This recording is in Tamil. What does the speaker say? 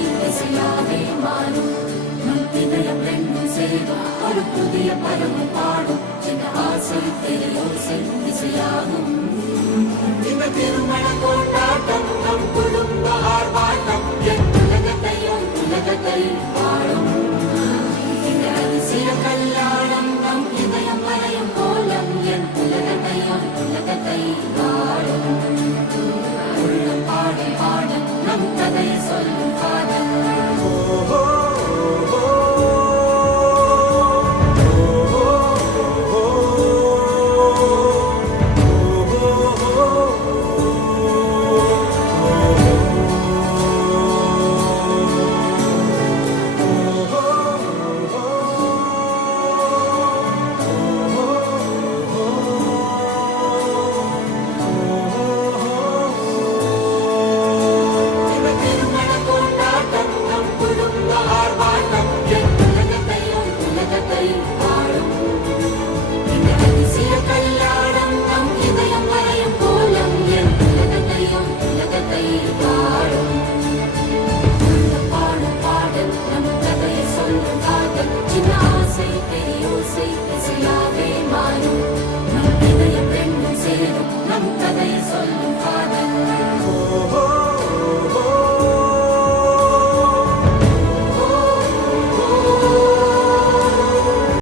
ஓசை இசையாவே மாறும் நம் இதயம் ரெண்டும் சேரும் ஒரு புதிய பருவம் பாடும் சின்ன ஆசை பெரியோசை இசையாகும் இந்த திருமண கொண்டாட்டம் நம் குடும்ப ஆர்ப்பாட்டம் என் உலகத்தை வாழும் இந்த அதிசய கல்யாணம் நம் இதயம் வரையும் கோலம் என் உலகத்தை வாழும் உள்ள பாடும் பாடும் நம் கதை சொல்லும் காதல் நம் கதை சொல்லும் காதல்